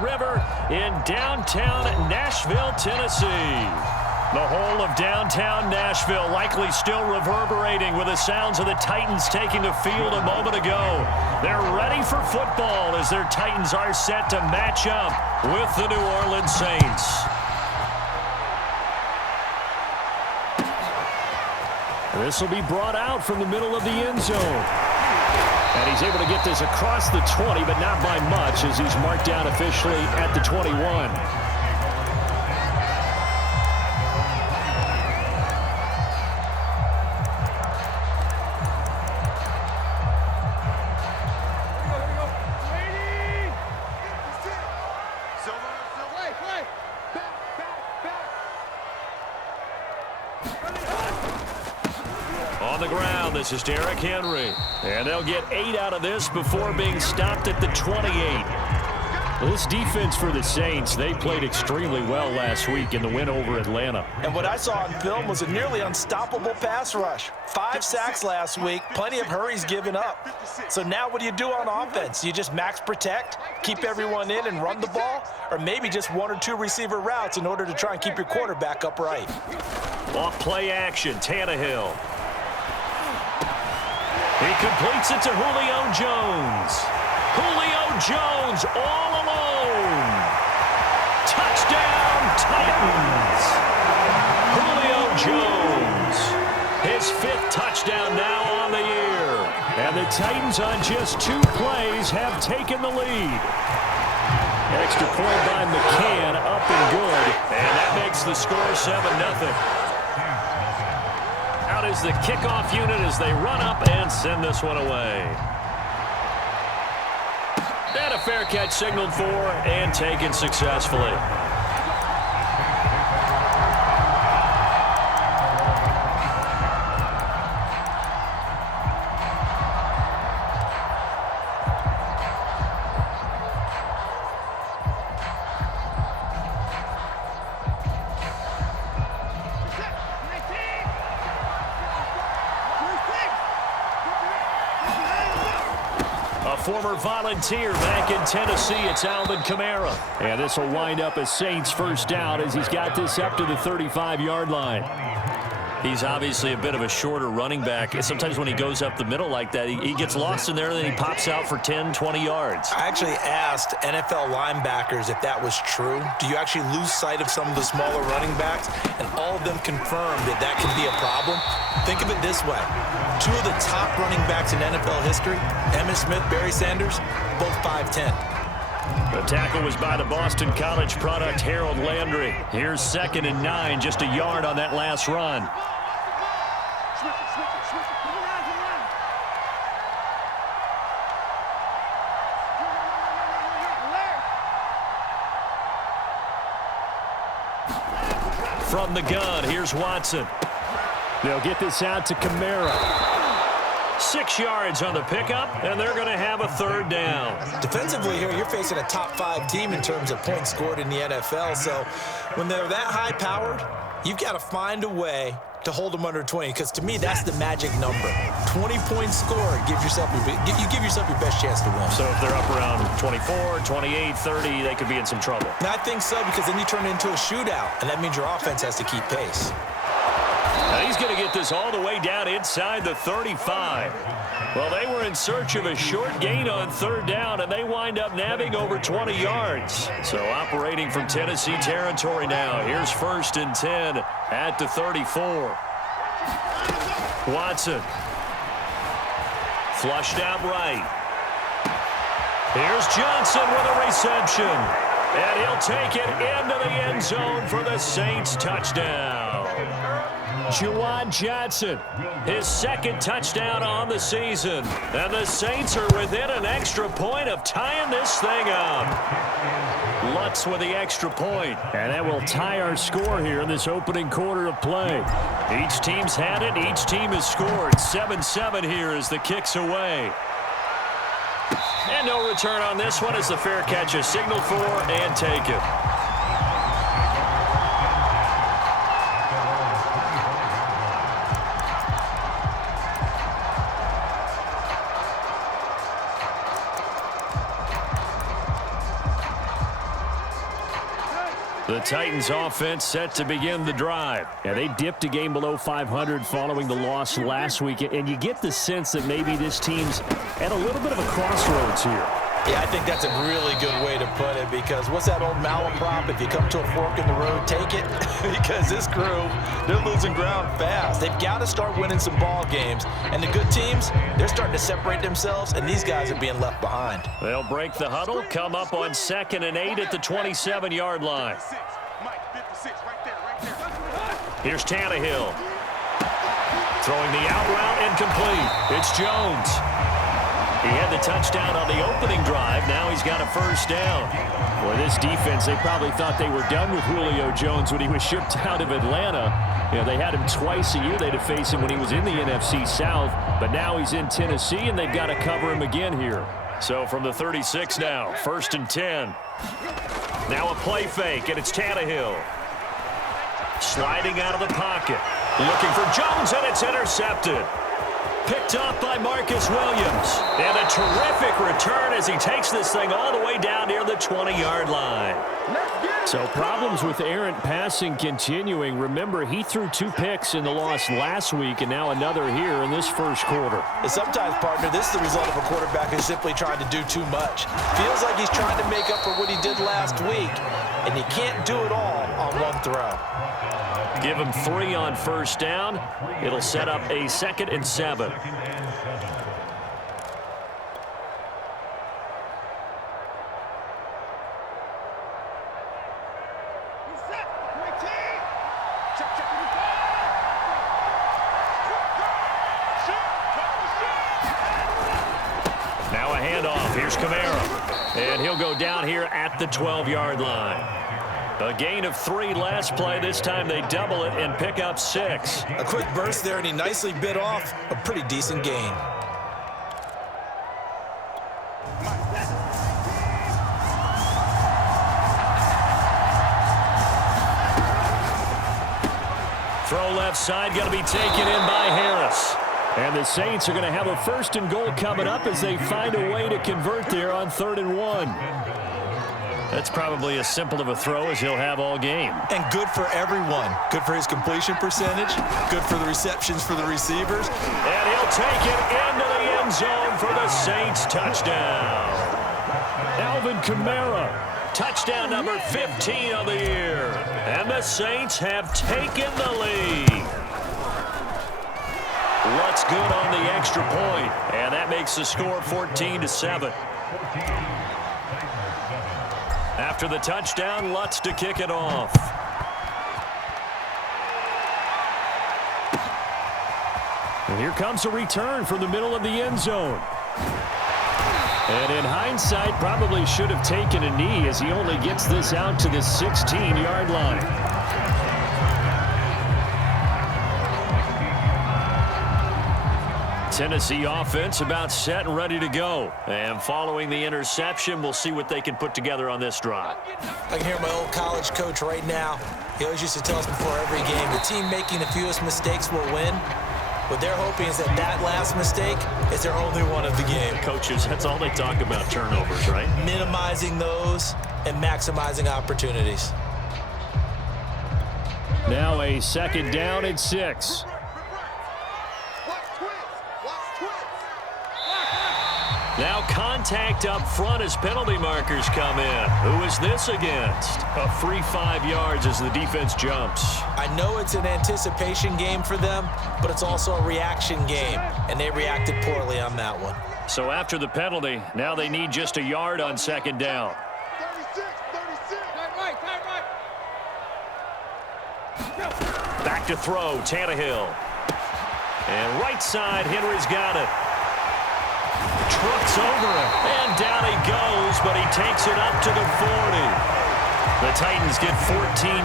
River in downtown Nashville, Tennessee. The whole of downtown Nashville likely still reverberating with the sounds of the Titans taking the field a moment ago. They're ready for football as their Titans are set to match up with the New Orleans Saints. This will be brought out from the middle of the end zone. And he's able to get this across the 20, but not by much as he's marked down officially at the 21. This is Derrick Henry, and they'll get 8 out of this before being stopped at the 28. This defense for the Saints, they played extremely well last week in the win over Atlanta. And what I saw on film was a nearly unstoppable pass rush. 5 sacks last week, plenty of hurries given up. So now what do you do on offense? You just max protect, keep everyone in and run the ball, or maybe just 1 or 2 receiver routes in order to try and keep your quarterback upright. Off play action, Tannehill. He completes it to Julio Jones. Julio Jones all alone. Touchdown, Titans. Julio Jones. His 5th touchdown now on the year. And the Titans on just 2 plays have taken the lead. Extra point by McCann, up and good. And that makes the score 7-0. Out is the kickoff unit as they run up and send this one away. And a fair catch signaled for and taken successfully. Former Volunteer back in Tennessee, it's Alvin Kamara. And this will wind up a Saints first down as he's got this up to the 35-yard line. He's obviously a bit of a shorter running back. Sometimes when he goes up the middle like that, he gets lost in there and then he pops out for 10, 20 yards. I actually asked NFL linebackers if that was true. Do you actually lose sight of some of the smaller running backs? And all of them confirmed that that can be a problem. Think of it this way. 2 of the top running backs in NFL history, Emmitt Smith, Barry Sanders, both 5'10". The tackle was by the Boston College product, Harold Landry. Here's 2nd and 9, just a yard on that last run. From the gun, here's Watson. They'll get this out to Kamara. 6 yards on the pickup, and they're going to have a 3rd down. Defensively here, you're facing a top 5 team in terms of points scored in the NFL. So when they're that high-powered, you've got to find a way to hold them under 20, because to me, that's the magic number. 20 points scored, you give yourself your best chance to win. So if they're up around 24, 28, 30, they could be in some trouble. And I think so, because then you turn it into a shootout, and that means your offense has to keep pace. Now he's going to get this all the way down inside the 35. Well, they were in search of a short gain on 3rd down, and they wind up nabbing over 20 yards. So operating from Tennessee territory now. Here's 1st and 10 at the 34. Watson. Flushed out right. Here's Johnson with a reception. And he'll take it into the end zone for the Saints touchdown. Juwan Johnson, his 2nd touchdown on the season. And the Saints are within an extra point of tying this thing up. Lutz with the extra point. And that will tie our score here in this opening quarter of play. Each team's had it. Each team has scored. 7-7 here as the kick's away. And no return on this one as the fair catch is signaled for and taken. The Titans offense set to begin the drive. Yeah, they dipped a game below 500 following the loss last week, and you get the sense that maybe this team's at a little bit of a crossroads here. Yeah, I think that's a really good way to put it, because what's that old malaprop? If you come to a fork in the road, take it. Because this crew, they're losing ground fast. They've got to start winning some ball games. And the good teams, they're starting to separate themselves, and these guys are being left behind. They'll break the huddle, come up on 2nd and 8 at the 27-yard line. Here's Tannehill. Throwing the out route incomplete. It's Jones. He had the touchdown on the opening drive. Now he's got a first down. Well, this defense, they probably thought they were done with Julio Jones when he was shipped out of Atlanta. You know, they had him twice a year. They'd have faced him when he was in the NFC South. But now he's in Tennessee, and they've got to cover him again here. So from the 36 now, 1st and 10. Now a play fake, and it's Tannehill. Sliding out of the pocket. Looking for Jones, and it's intercepted. Picked off by Marcus Williams. And a terrific return as he takes this thing all the way down near the 20-yard line. So problems with errant passing continuing. Remember, he threw 2 picks in the loss last week, and now another here in this first quarter. And sometimes, partner, this is the result of a quarterback who's simply trying to do too much. Feels like he's trying to make up for what he did last week, and you can't do it all on one throw. Give him 3 on first down. It'll set up a 2nd and 7. Now a handoff. Here's Kamara. And he'll go down here at the 12-yard line. A gain of 3 last play. This time they double it and pick up 6. A quick burst there, and he nicely bit off a pretty decent gain. Throw left side, got to be taken in by Harris. And the Saints are going to have a 1st and goal coming up as they find a way to convert there on 3rd and 1. That's probably as simple of a throw as he'll have all game. And good for everyone. Good for his completion percentage. Good for the receptions for the receivers. And he'll take it into the end zone for the Saints touchdown. Alvin Kamara. Touchdown number 15 of the year. And the Saints have taken the lead. Lutz good on the extra point. And that makes the score 14-7. After the touchdown, Lutz to kick it off. And here comes a return from the middle of the end zone. And in hindsight, probably should have taken a knee as he only gets this out to the 16-yard line. Tennessee offense about set and ready to go. And following the interception, we'll see what they can put together on this drive. I can hear my old college coach right now. He always used to tell us before every game, the team making the fewest mistakes will win. What they're hoping is that that last mistake is their only one of the game. Coaches, that's all they talk about, turnovers, right? Minimizing those and maximizing opportunities. Now a 2nd down and 6. Now contact up front as penalty markers come in. Who is this against? A free 5 yards as the defense jumps. I know it's an anticipation game for them, but it's also a reaction game, and they reacted poorly on that one. So after the penalty, now they need just a yard on 2nd down. 36. Back to throw, Tannehill. And right side, Henry's got it. Trucks over him, and down he goes, but he takes it up to the 40. The Titans get 14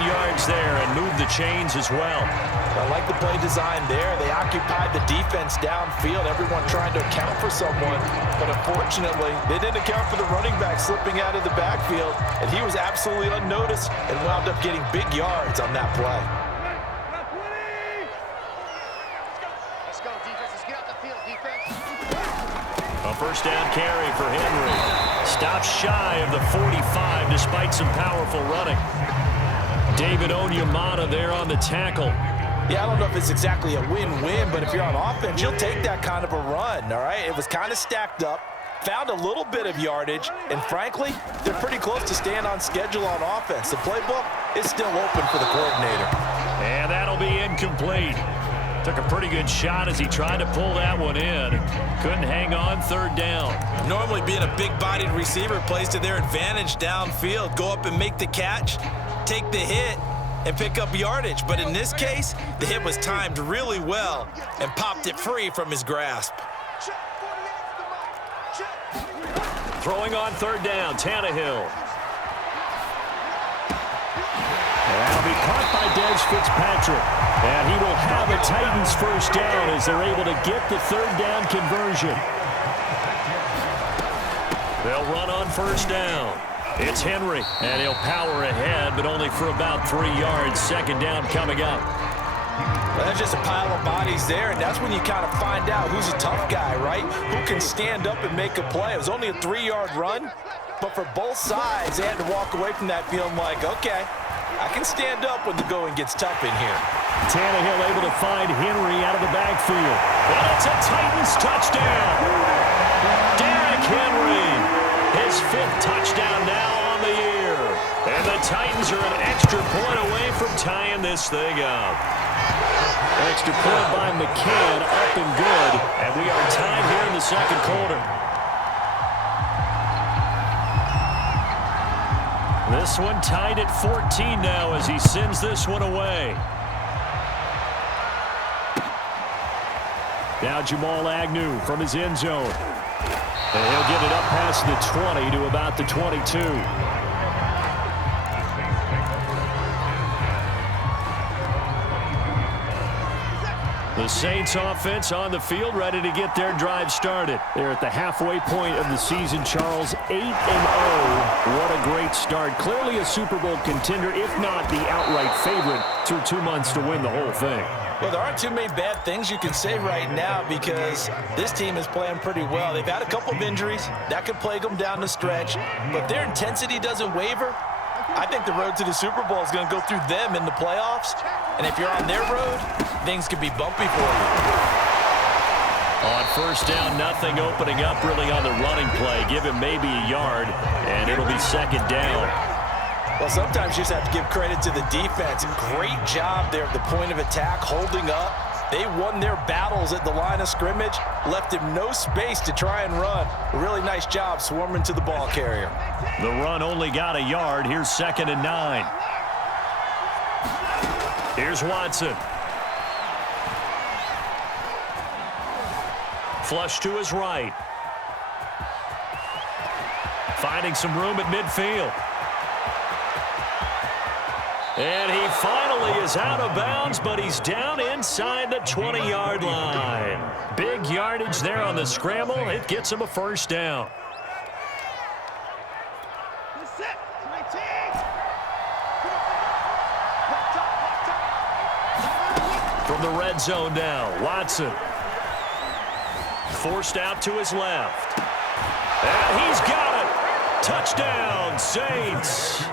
yards there and move the chains as well. I like the play design there. They occupied the defense downfield, everyone trying to account for someone, but unfortunately, they didn't account for the running back slipping out of the backfield, and he was absolutely unnoticed and wound up getting big yards on that play. Let's go, defense. Let's get out the field, defense. A first down carry for Henry. Stops shy of the 45 despite some powerful running. David Onyemata there on the tackle. Yeah, I don't know if it's exactly a win-win, but if you're on offense, you'll take that kind of a run, all right? It was kind of stacked up, found a little bit of yardage, and frankly, they're pretty close to staying on schedule on offense. The playbook is still open for the coordinator. And that'll be incomplete. Took a pretty good shot as he tried to pull that one in. Couldn't hang on, third down. Normally being a big-bodied receiver plays to their advantage downfield. Go up and make the catch, take the hit, and pick up yardage. But in this case, the hit was timed really well and popped it free from his grasp. Throwing on third down, Tannehill. That'll be caught by Des Fitzpatrick. And he will have a Titans first down as they're able to get the third down conversion. They'll run on first down. It's Henry, and he'll power ahead, but only for about 3 yards. Second down coming up. Well, that's just a pile of bodies there, and that's when you kind of find out who's a tough guy, right? Who can stand up and make a play. It was only a 3-yard run, but for both sides, they had to walk away from that feeling like, okay, I can stand up when the going gets tough in here. Tannehill able to find Henry out of the backfield. And it's a Titans touchdown. Derrick Henry, his 5th touchdown now on the year. And the Titans are an extra point away from tying this thing up. Extra point by McCann, up and good. And we are tied here in the second quarter. This one tied at 14 now as he sends this one away. Now Jamal Agnew from his end zone. And he'll get it up past the 20 to about the 22. The Saints offense on the field, ready to get their drive started. They're at the halfway point of the season, Charles, 8-0. What a great start. Clearly a Super Bowl contender, if not the outright favorite, through 2 months to win the whole thing. Well, there aren't too many bad things you can say right now because this team is playing pretty well. They've had a couple of injuries. That could plague them down the stretch, but their intensity doesn't waver. I think the road to the Super Bowl is going to go through them in the playoffs, and if you're on their road, things could be bumpy for you. On first down, nothing opening up really on the running play. Give him maybe a yard, and it'll be second down. Well, sometimes you just have to give credit to the defense. Great job there at the point of attack, holding up. They won their battles at the line of scrimmage, left him no space to try and run. A really nice job swarming to the ball carrier. The run only got a yard. Here's 2nd and 9. Here's Watson. Flush to his right. Finding some room at midfield. And he finally is out of bounds, but he's down inside the 20-yard line. Big yardage there on the scramble. It gets him a first down. From the red zone now, Watson. Forced out to his left. And he's got it. Touchdown, Saints.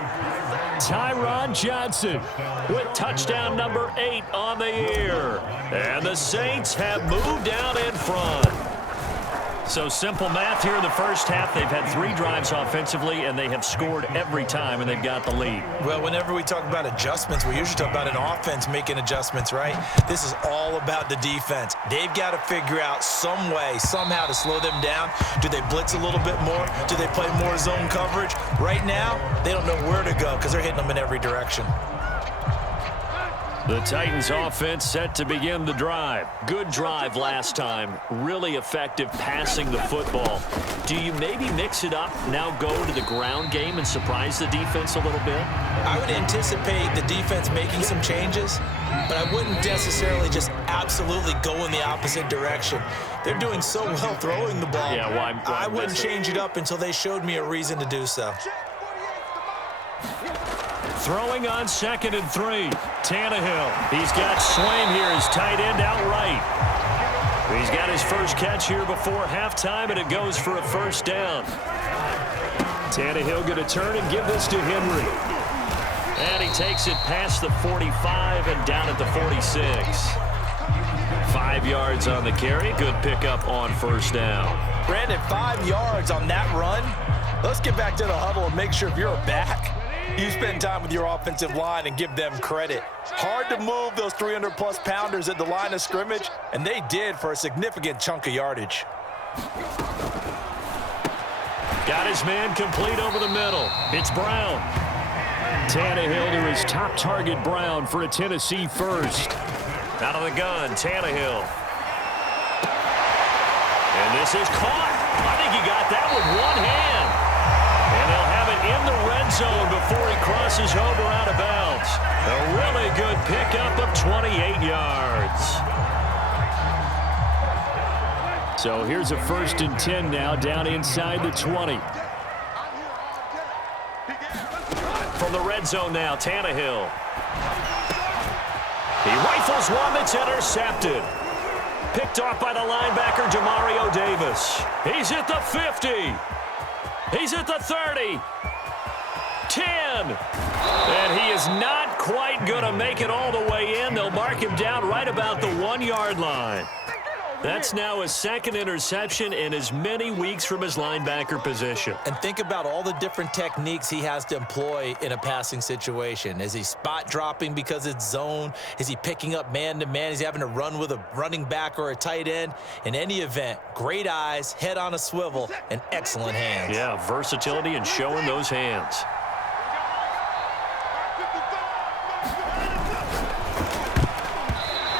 Tyron Johnson with touchdown number 8 on the year. And the Saints have moved out in front. So simple math here in the first half. They've had 3 drives offensively, and they have scored every time, and they've got the lead. Well, whenever we talk about adjustments, we usually talk about an offense making adjustments, right? This is all about the defense. They've got to figure out some way, somehow to slow them down. Do they blitz a little bit more? Do they play more zone coverage? Right now, they don't know where to go because they're hitting them in every direction. The Titans offense set to begin the drive. Good drive last time. Really effective passing the football. Do you maybe mix it up, now go to the ground game and surprise the defense a little bit? I would anticipate the defense making some changes, but I wouldn't necessarily just absolutely go in the opposite direction. They're doing so well throwing the ball. Yeah, why I wouldn't change it up until they showed me a reason to do so. Throwing on 2nd and 3. Tannehill. He's got Swain here as tight end outright. He's got his first catch here before halftime, and it goes for a first down. Tannehill going to turn and give this to Henry. And he takes it past the 45 and down at the 46. 5 yards on the carry. Good pickup on first down. Brandon, 5 yards on that run. Let's get back to the huddle and make sure if you're a back, you spend time with your offensive line and give them credit. Hard to move those 300-plus pounders at the line of scrimmage, and they did for a significant chunk of yardage. Got his man complete over the middle. It's Brown. Tannehill to his top target, Brown, for a Tennessee first. Out of the gun, Tannehill. And this is caught. I think he got that with one hand. And they'll have it in the red zone before he crosses over out of bounds. A really good pickup of 28 yards. So here's a 1st and 10 now, down inside the 20. From the red zone now, Tannehill. He rifles one that's intercepted. Picked off by the linebacker, Demario Davis. He's at the 50. He's at the 30. 10. And he is not quite going to make it all the way in. They'll mark him down right about the 1-yard line. That's now his second interception in as many weeks from his linebacker position. And think about all the different techniques he has to employ in a passing situation. Is he spot dropping because it's zone? Is he picking up man-to-man? Is he having to run with a running back or a tight end? In any event, great eyes, head on a swivel, and excellent hands. Yeah, versatility and showing those hands.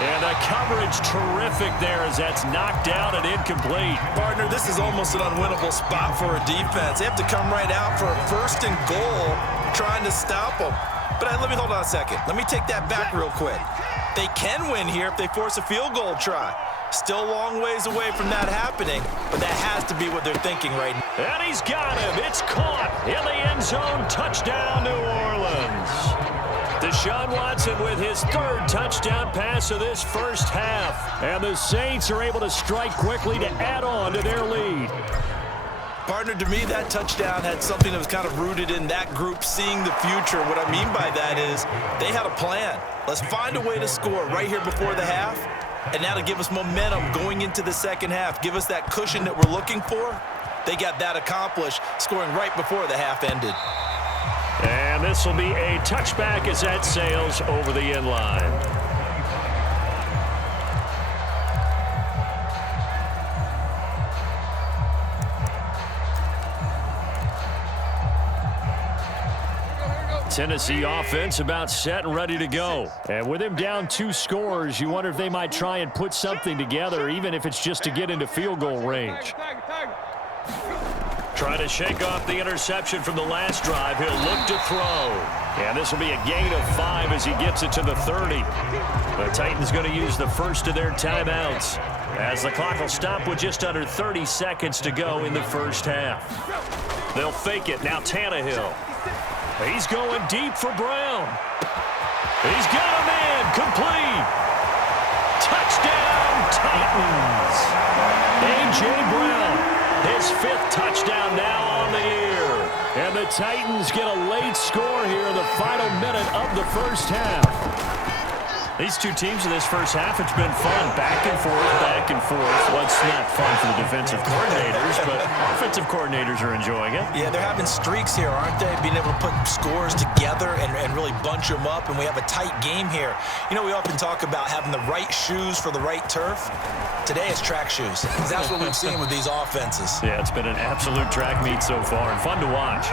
And the coverage terrific there as that's knocked out and incomplete. Partner, this is almost an unwinnable spot for a defense. They have to come right out for a 1st and goal trying to stop them. But let me hold on a second. Let me take that back real quick. They can win here if they force a field goal try. Still a long ways away from that happening, but that has to be what they're thinking right now. And he's got him. It's caught in the end zone. Touchdown, New Orleans. Deshaun Watson with his 3rd touchdown pass of this first half. And the Saints are able to strike quickly to add on to their lead. Partner, to me, that touchdown had something that was kind of rooted in that group seeing the future. What I mean by that is they had a plan. Let's find a way to score right here before the half. And now to give us momentum going into the second half, give us that cushion that we're looking for. They got that accomplished, scoring right before the half ended. And this will be a touchback as that sails over the end line. Tennessee offense about set and ready to go. And with him down 2 scores, you wonder if they might try and put something together, even if it's just to get into field goal range. Trying to shake off the interception from the last drive. He'll look to throw. And this will be a gain of 5 as he gets it to the 30. The Titans going to use the first of their timeouts as the clock will stop with just under 30 seconds to go in the first half. They'll fake it. Now Tannehill. He's going deep for Brown. He's got a man. Complete. Touchdown, Titans. A.J. Brown. His 5th touchdown now on the year. And the Titans get a late score here in the final minute of the first half. These two teams in this first half, it's been fun. Back and forth, back and forth. Well, it's not fun for the defensive coordinators, but offensive coordinators are enjoying it. Yeah, they're having streaks here, aren't they? Being able to put scores together and really bunch them up, and we have a tight game here. You know, we often talk about having the right shoes for the right turf. Today it's track shoes, because that's what we've seen with these offenses. Yeah, it's been an absolute track meet so far, and fun to watch.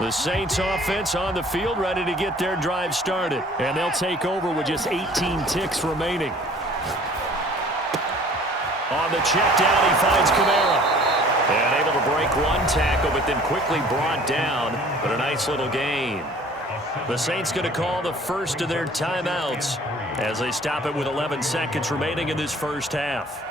The Saints offense on the field, ready to get their drive started. And they'll take over with just 18 ticks remaining. On the check down, he finds Kamara. And able to break one tackle, but then quickly brought down. But a nice little gain. The Saints going to call the first of their timeouts as they stop it with 11 seconds remaining in this first half.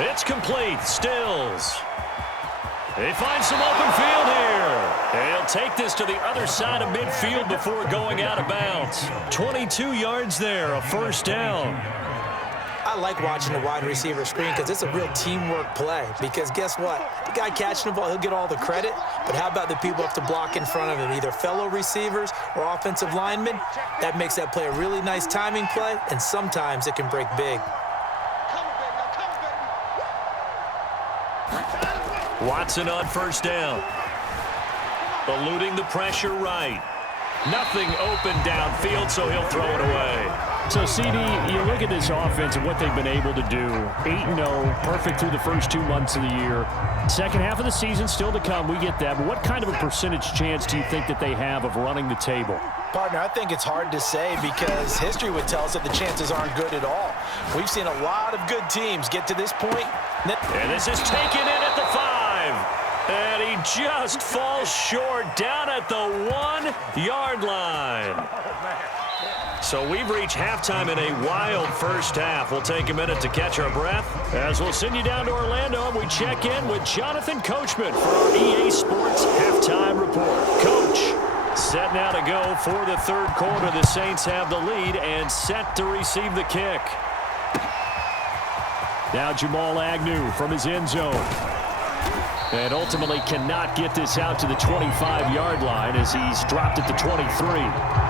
It's complete. Stills. They find some open field here. They'll take this to the other side of midfield before going out of bounds. 22 yards there, a first down. I like watching the wide receiver screen because it's a real teamwork play. Because guess what? The guy catching the ball, he'll get all the credit. But how about the people up to block in front of him, either fellow receivers or offensive linemen? That makes that play a really nice timing play, and sometimes it can break big. Watson on first down. Eluding the pressure right. Nothing open downfield, so he'll throw it away. So, CD, you look at this offense and what they've been able to do. 8-0, perfect through the first 2 months of the year. Second half of the season still to come. We get that. But what kind of a percentage chance do you think that they have of running the table? Partner, I think it's hard to say because history would tell us that the chances aren't good at all. We've seen a lot of good teams get to this point. And this is taken in at the 5. And he just falls short down at the 1-yard line. So we've reached halftime in a wild first half. We'll take a minute to catch our breath as we'll send you down to Orlando and we check in with Jonathan Coachman for our EA Sports Halftime Report. Coach, set now to go for the third quarter. The Saints have the lead and set to receive the kick. Now Jamal Agnew from his end zone. And ultimately cannot get this out to the 25-yard line as he's dropped at the 23.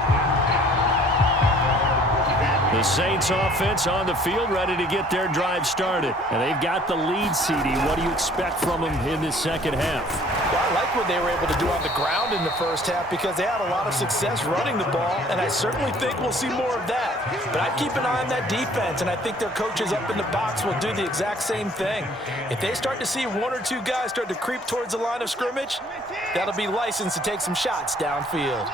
The Saints offense on the field ready to get their drive started. And they've got the lead, CD. What do you expect from them in this second half? Well, I like what they were able to do on the ground in the first half because they had a lot of success running the ball, and I certainly think we'll see more of that. But I'd keep an eye on that defense, and I think their coaches up in the box will do the exact same thing. If they start to see one or two guys start to creep towards the line of scrimmage, that'll be licensed to take some shots downfield.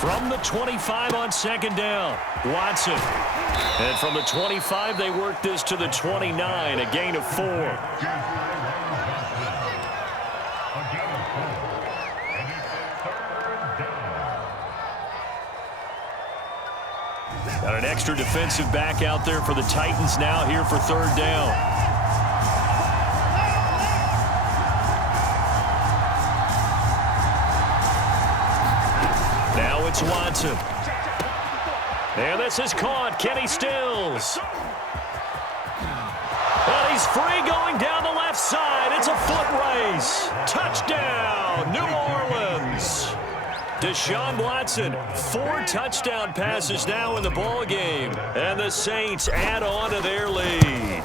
From the 25 on second down, Watson. And from the 25, they work this to the 29, a gain of 4. Got an extra defensive back out there for the Titans now here for third down. It's Watson. And this is caught. Kenny Stills. And he's free going down the left side. It's a foot race. Touchdown, New Orleans. Deshaun Watson, 4 touchdown passes now in the ball game. And the Saints add on to their lead.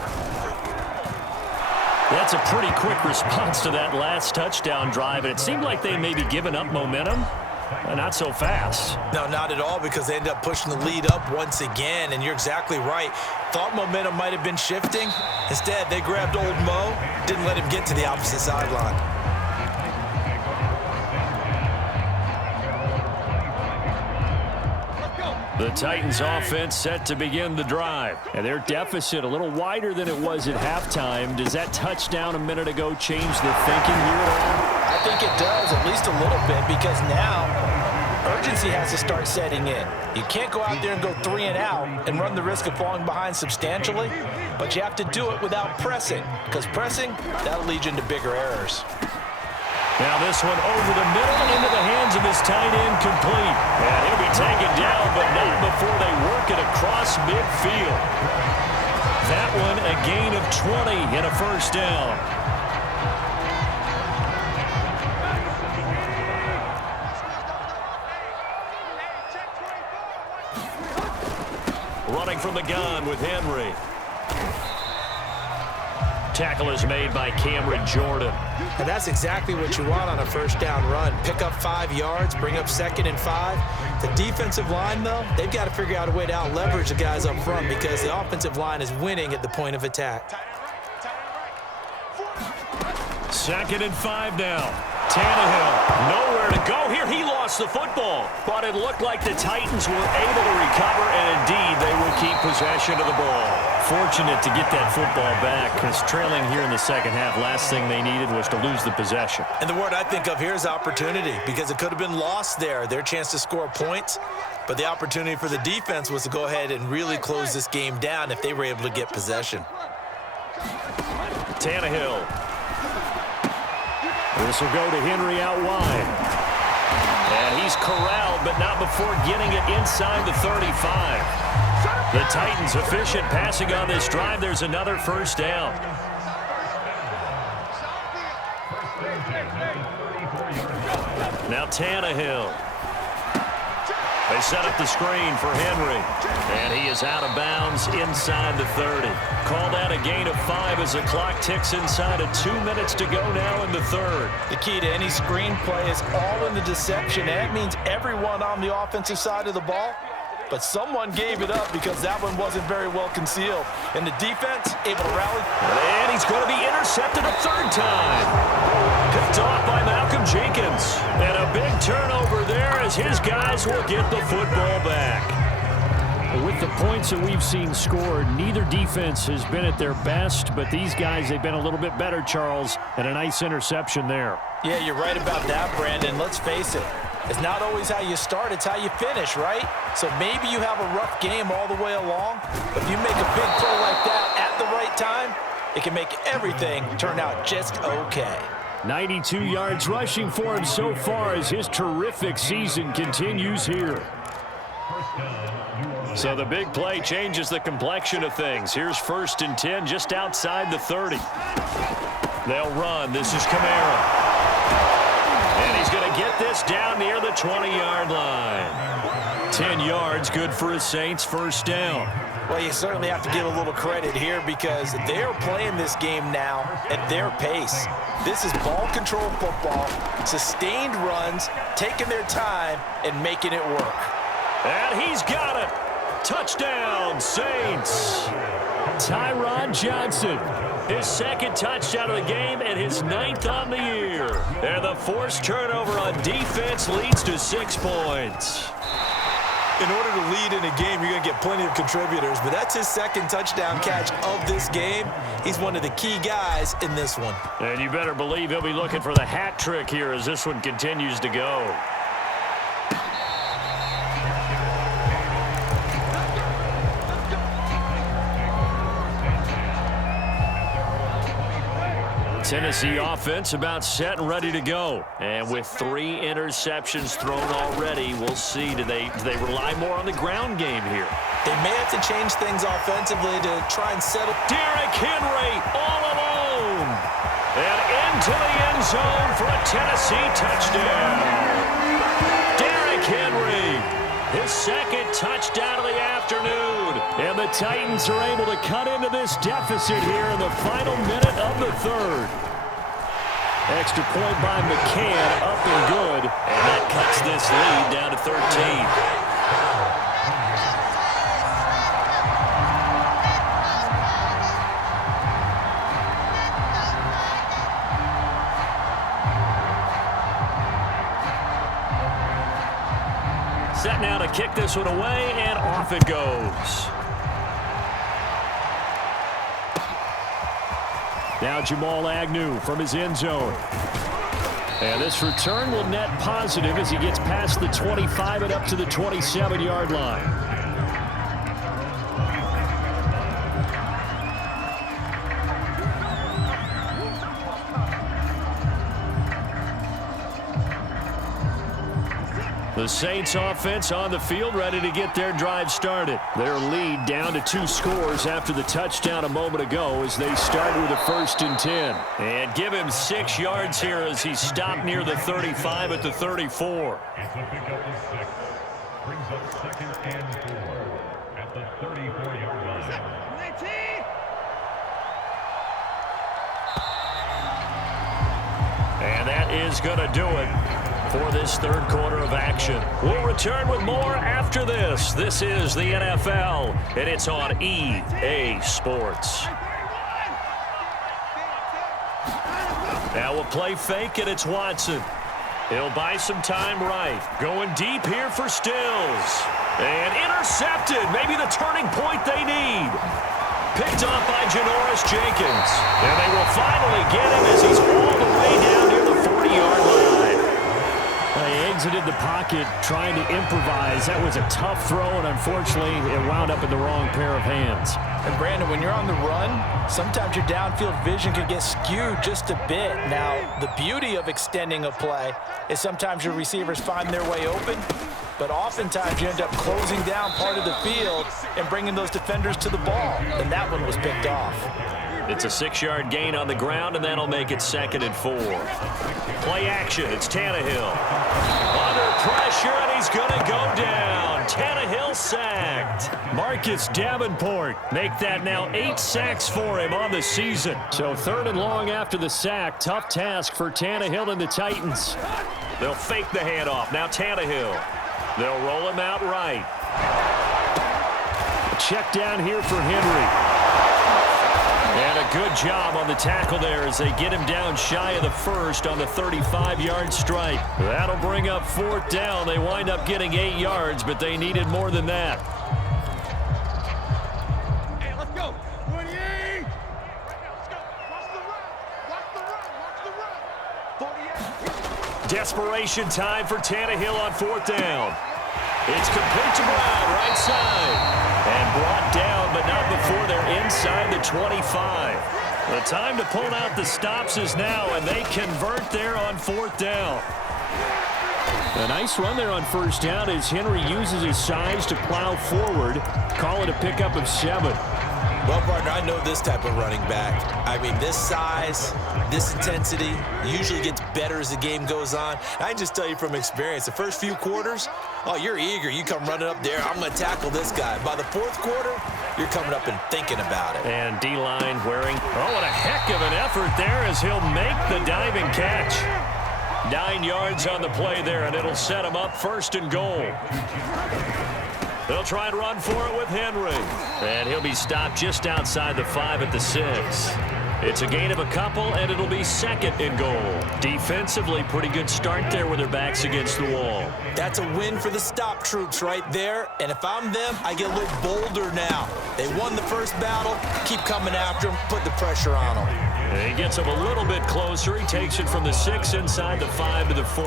That's a pretty quick response to that last touchdown drive. And it seemed like they may be giving up momentum. Not so fast. No, not at all, because they ended up pushing the lead up once again, and you're exactly right. Thought momentum might have been shifting. Instead, they grabbed old Mo, didn't let him get to the opposite sideline. The Titans offense set to begin the drive. And their deficit a little wider than it was at halftime. Does that touchdown a minute ago change the thinking here at all? I think it does, at least a little bit, because now urgency has to start setting in. You can't go out there and go 3 and out and run the risk of falling behind substantially, but you have to do it without pressing, because pressing, that'll lead you into bigger errors. Now this one over the middle into the hands of his tight end, complete. And he'll be taken down, but not before they work it across midfield. That one a gain of 20 and a first down. Running from the gun with Henry. Tackle is made by Cameron Jordan. And that's exactly what you want on a first down run. Pick up 5 yards, bring up 2nd and 5. The defensive line, though, they've got to figure out a way to out-leverage the guys up front because the offensive line is winning at the point of attack. 2nd and 5 now. Tannehill, nowhere to go here. He lost the football, but it looked like the Titans were able to recover, and indeed they will keep possession of the ball. Fortunate to get that football back, because trailing here in the second half, last thing they needed was to lose the possession. And the word I think of here is opportunity, because it could have been lost there, their chance to score points. But the opportunity for the defense was to go ahead and really close this game down if they were able to get possession. Tannehill. This will go to Henry out wide. And he's corralled, but not before getting it inside the 35. The Titans efficient passing on this drive. There's another first down. Now Tannehill. They set up the screen for Henry. And he is out of bounds inside the 30. Call that a gain of 5 as the clock ticks inside of 2 minutes to go now in the third. The key to any screen play is all in the deception. That means everyone on the offensive side of the ball. But someone gave it up because that one wasn't very well concealed. And the defense able to rally. And he's going to be intercepted a third time. Picked off by Malcolm Jenkins. And a big turnover there as his guys will get the football back. With the points that we've seen scored, neither defense has been at their best, but these guys, they've been a little bit better, Charles, and a nice interception there. Yeah, you're right about that, Brandon. Let's face it. It's not always how you start, it's how you finish, right? So maybe you have a rough game all the way along, but if you make a big play like that at the right time, it can make everything turn out just okay. 92 yards rushing for him so far as his terrific season continues here. So the big play changes the complexion of things. Here's 1st and 10 just outside the 30. They'll run. This is Kamara. And he's going to get this down near the 20-yard line. 10 yards, good for his Saints, first down. Well, you certainly have to give a little credit here because they're playing this game now at their pace. This is ball control football, sustained runs, taking their time, and making it work. And he's got it. Touchdown, Saints. Tyron Johnson. His 2nd touchdown of the game and his 9th on the year. And the forced turnover on defense leads to 6 points. In order to lead in a game, you're going to get plenty of contributors, but that's his 2nd touchdown catch of this game. He's one of the key guys in this one. And you better believe he'll be looking for the hat trick here as this one continues to go. Tennessee offense about set and ready to go. And with 3 interceptions thrown already, we'll see. Do they rely more on the ground game here? They may have to change things offensively to try and settle. Derrick Henry all alone. And into the end zone for a Tennessee touchdown. Derrick Henry, his 2nd touchdown of the afternoon. And the Titans are able to cut into this deficit here in the final minute of the third. Extra point by McCann, up and good. And that cuts this lead down to 13. Set now to kick this one away, and off it goes. Now Jamal Agnew from his end zone. And this return will net positive as he gets past the 25 and up to the 27-yard line. The Saints offense on the field ready to get their drive started. Their lead down to 2 scores after the touchdown a moment ago as they start with a 1st and 10. And give him 6 yards here as he stopped near the 35 at the 34. It's a pickup of 6. Brings up 2nd and 4 at the 34-yard line. And that is going to do it for this third quarter of action. We'll return with more after this. This is the NFL, and it's on EA Sports. Now we'll play fake, and it's Watson. He'll buy some time right. Going deep here for Stills. And intercepted. Maybe the turning point they need. Picked off by Janoris Jenkins. And they will finally get him as he's all the way down near the 40-yard line. They exited the pocket trying to improvise. That was a tough throw, and unfortunately, it wound up in the wrong pair of hands. And Brandon, when you're on the run, sometimes your downfield vision can get skewed just a bit. Now, the beauty of extending a play is sometimes your receivers find their way open, but oftentimes you end up closing down part of the field and bringing those defenders to the ball, and that one was picked off. It's a 6-yard gain on the ground, and that'll make it 2nd and 4. Play action. It's Tannehill. Under pressure, and he's going to go down. Tannehill sacked. Marcus Davenport make that now 8 sacks for him on the season. So 3rd and long after the sack. Tough task for Tannehill and the Titans. They'll fake the handoff. Now Tannehill. They'll roll him out right. Check down here for Henry. And a good job on the tackle there as they get him down shy of the first on the 35-yard strike. That'll bring up 4th down. They wind up getting 8 yards, but they needed more than that. Hey, let's go. 28. Let's go. Watch the run. Watch the run. Watch the run. 48. Desperation time for Tannehill on 4th down. It's complete to Brown, right side. And brought down, but not before they're inside the 25. The time to pull out the stops is now, and they convert there on 4th down. A nice run there on 1st down as Henry uses his size to plow forward. Call it a pickup of 7. Well, partner, I know this type of running back. I mean, this size, this intensity usually gets better as the game goes on. I can just tell you from experience, the first few quarters, oh, you're eager. You come running up there, I'm going to tackle this guy. By the 4th quarter, you're coming up and thinking about it. And D-line wearing, oh, what a heck of an effort there as he'll make the diving catch. 9 yards on the play there, and it'll set him up 1st and goal. They'll try and run for it with Henry. And he'll be stopped just outside the 5 at the 6. It's a gain of a couple, and it'll be 2nd and goal. Defensively, pretty good start there with their backs against the wall. That's a win for the stop troops right there. And if I'm them, I get a little bolder now. They won the first battle. Keep coming after them. Put the pressure on them. And he gets him a little bit closer. He takes it from the 6 inside the 5 to the 4.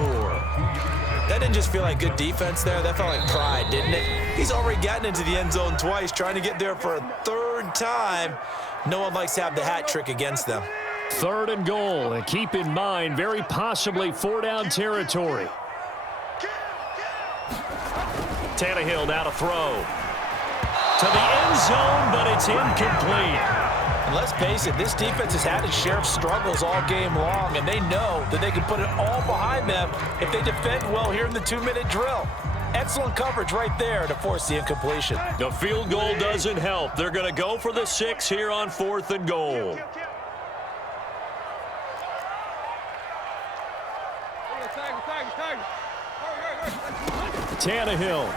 That didn't just feel like good defense there. That felt like pride, didn't it? He's already gotten into the end zone twice, trying to get there for a 3rd time. No one likes to have the hat trick against them. 3rd and goal, and keep in mind, very possibly 4-down territory. Tannehill now to throw. To the end zone, but it's incomplete. And let's face it, this defense has had its share of struggles all game long, and they know that they can put it all behind them if they defend well here in the 2-minute drill. Excellent coverage right there to force the incompletion. The field goal doesn't help. They're going to go for the 6 here on 4th and goal. Tannehill.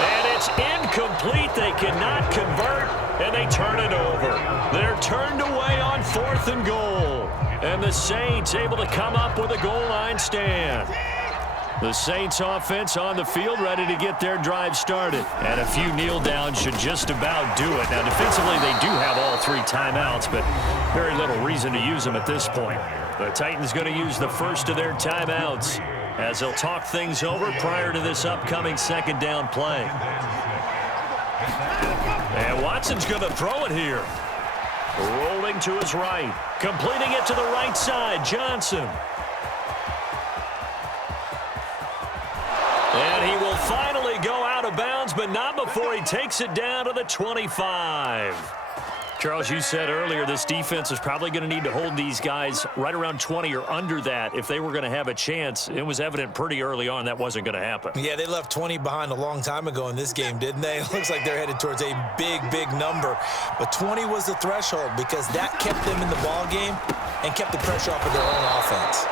And it's incomplete. They cannot convert, and they turn it over. They're turned away on 4th and goal. And the Saints able to come up with a goal line stand. The Saints offense on the field ready to get their drive started. And a few kneel downs should just about do it. Now defensively they do have all 3 timeouts, but very little reason to use them at this point. The Titans going to use the first of their timeouts as they'll talk things over prior to this upcoming 2nd down play. And Watson's going to throw it here. Rolling to his right. Completing it to the right side. Johnson. And he will finally go out of bounds, but not before he takes it down to the 25. Charles, you said earlier this defense is probably going to need to hold these guys right around 20 or under that if they were going to have a chance. It was evident pretty early on that wasn't going to happen. Yeah, they left 20 behind a long time ago in this game, didn't they? It looks like they're headed towards a big, big number. But 20 was the threshold because that kept them in the ball game and kept the pressure off of their own offense.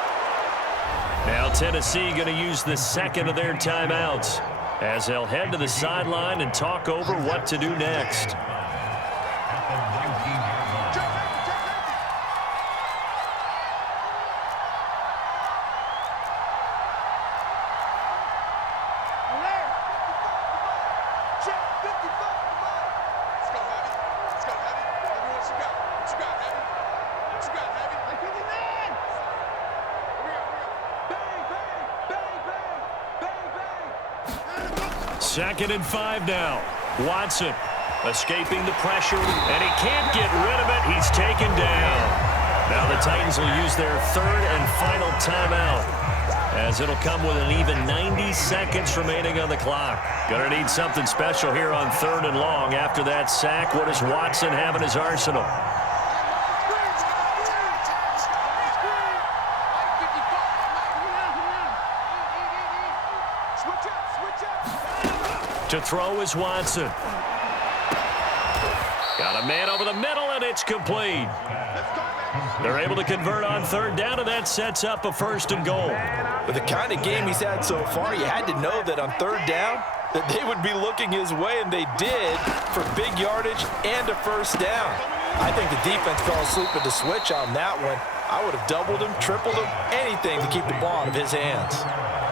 Now Tennessee going to use the 2nd of their timeouts as they'll head to the sideline and talk over what to do next. 2nd and 5 now. Watson escaping the pressure, and he can't get rid of it. He's taken down. Now the Titans will use their 3rd and final timeout, as it'll come with an even 90 seconds remaining on the clock. Gonna need something special here on 3rd and long. After that sack, what does Watson have in his arsenal? To throw is Watson. Got a man over the middle, and it's complete. They're able to convert on 3rd down, and that sets up a 1st and goal. With the kind of game he's had so far, you had to know that on 3rd down that they would be looking his way, and they did, for big yardage and a 1st down. I think the defense fell asleep at the switch on that one. I would have doubled him, tripled him, anything to keep the ball out of his hands.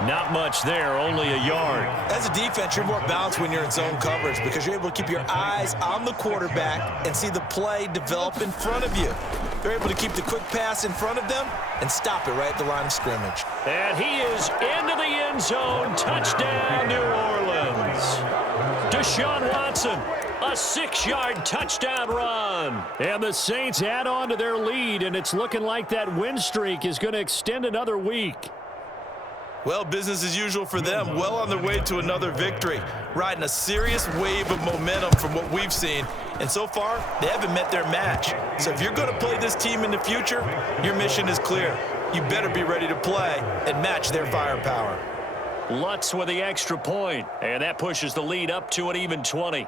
Not much there, only a yard. As a defense, you're more balanced when you're in zone coverage because you're able to keep your eyes on the quarterback and see the play develop in front of you. They're able to keep the quick pass in front of them and stop it right at the line of scrimmage. And he is into the end zone. Touchdown, New Orleans. Deshaun Watson, a 6-yard touchdown run. And the Saints add on to their lead, and it's looking like that win streak is going to extend another week. Well, business as usual for them. Well on their way to another victory. Riding a serious wave of momentum from what we've seen. And so far, they haven't met their match. So if you're going to play this team in the future, your mission is clear. You better be ready to play and match their firepower. Lutz with the extra point, and that pushes the lead up to an even 20.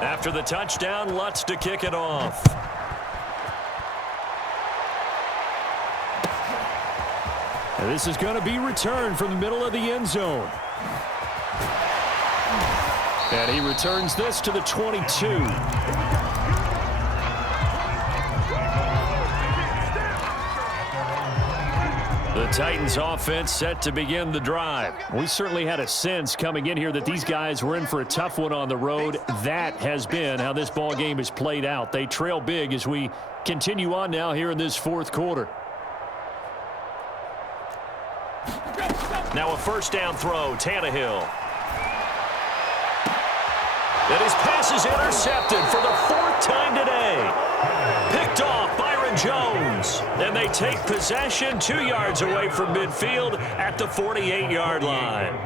After the touchdown, Lutz to kick it off. And this is going to be returned from the middle of the end zone. And he returns this to the 22. The Titans offense set to begin the drive. We certainly had a sense coming in here that these guys were in for a tough one on the road. That has been how this ball game has played out. They trail big as we continue on now here in this 4th quarter. Now a 1st down throw, Tannehill. And his pass is intercepted for the 4th time today. Picked off Byron Jones. And they take possession 2 yards away from midfield at the 48-yard line.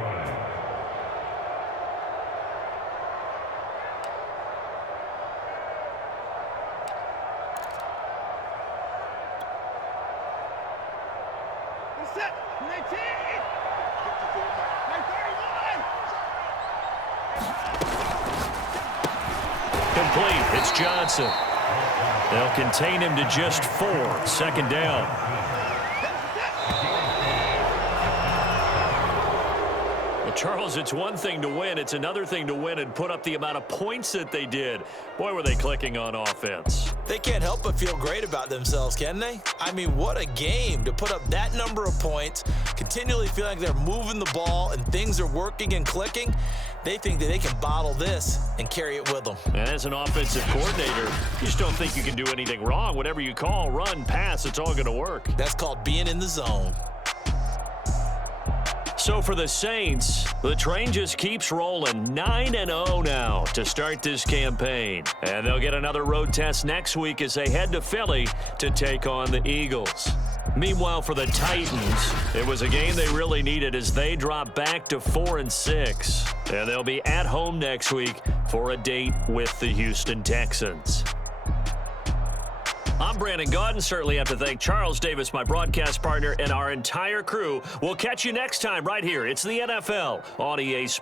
Complete. It's Johnson. They'll contain him to just 4. 2nd down. Well, Charles, it's one thing to win. It's another thing to win and put up the amount of points that they did. Boy, were they clicking on offense. They can't help but feel great about themselves, can they? I mean, what a game to put up that number of points, continually feeling like they're moving the ball and things are working and clicking. They think that they can bottle this and carry it with them. And as an offensive coordinator, you just don't think you can do anything wrong. Whatever you call, run, pass, it's all going to work. That's called being in the zone. So for the Saints, the train just keeps rolling. 9-0 now to start this campaign. And they'll get another road test next week as they head to Philly to take on the Eagles. Meanwhile, for the Titans, it was a game they really needed as they drop back to 4-6. And they'll be at home next week for a date with the Houston Texans. I'm Brandon Gaudin. Certainly have to thank Charles Davis, my broadcast partner, and our entire crew. We'll catch you next time right here. It's the NFL on EA Sports.